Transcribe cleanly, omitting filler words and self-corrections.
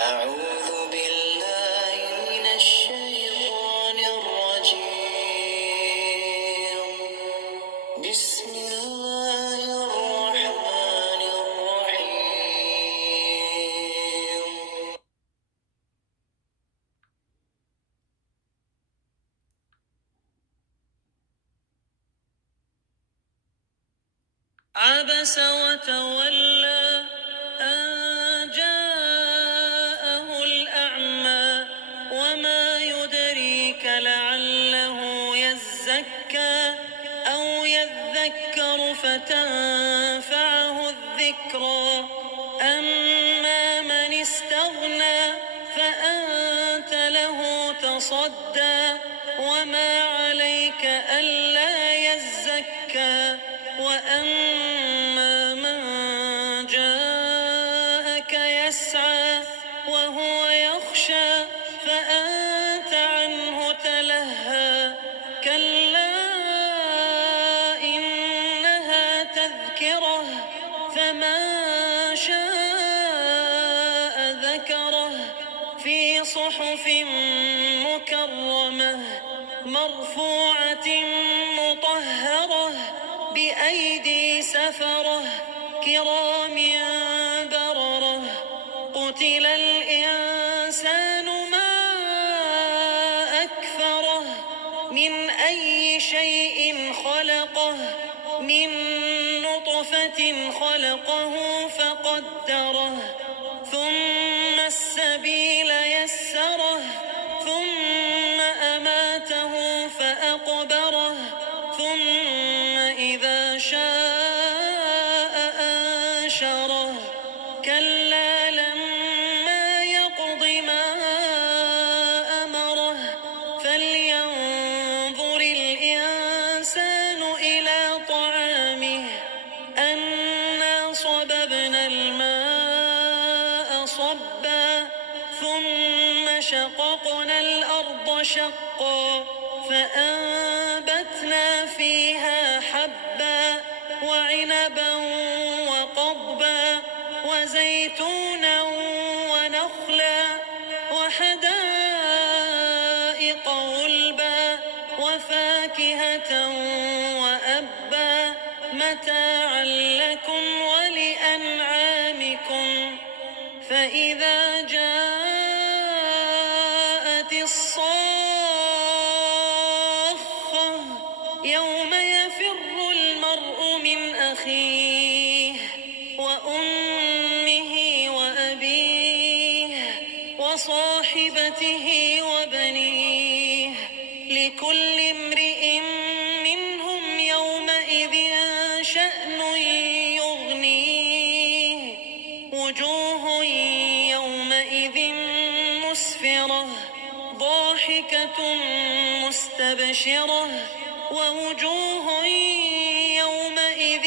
أعوذ بالله من الشيطان الرجيم. بسم الله الرحمن الرحيم. عبس وتولى أن جاءه الأعمى وما يدريك لعله يزكى أو يذكر فتنفعه الذكرى أما من استغنى فأنت له تصدى وما عليك ألا يزكى وأما من جاءك يسعى وهو يخشى فأنت عنه تلهى كلا إنها تذكرة فمن شاء ذكره في صحف مكرمة مرفوعة مطهرة بأيدي سفرة كرام بررة قتل الإنسان ما أكفره من أي شيء خلقه من نطفة خلقه فقدره ثم السبيل يسره ثم أماته فأقبره ثم إذا شاء أنشره كلا لما يقض ما أمره فلينظر الإنسان إلى طعامه أنا صببنا الماء صبا ثم شققنا الأرض شقا فأنبتنا فيها حبا وعنبا وقضبا وزيتونا ونخلا وحدائق غلبا وفاكهة وأبا متاعا لكم ولأنعامكم فإذا جاءت الصاخة يوم يفر المرء من أخيه وأمه وأبيه وصاحبته وبنيه لكل امرئ منهم يومئذ شأن يغنيه وجوه يومئذ مسفرة ضاحكة مستبشرة ووجوه يومئذ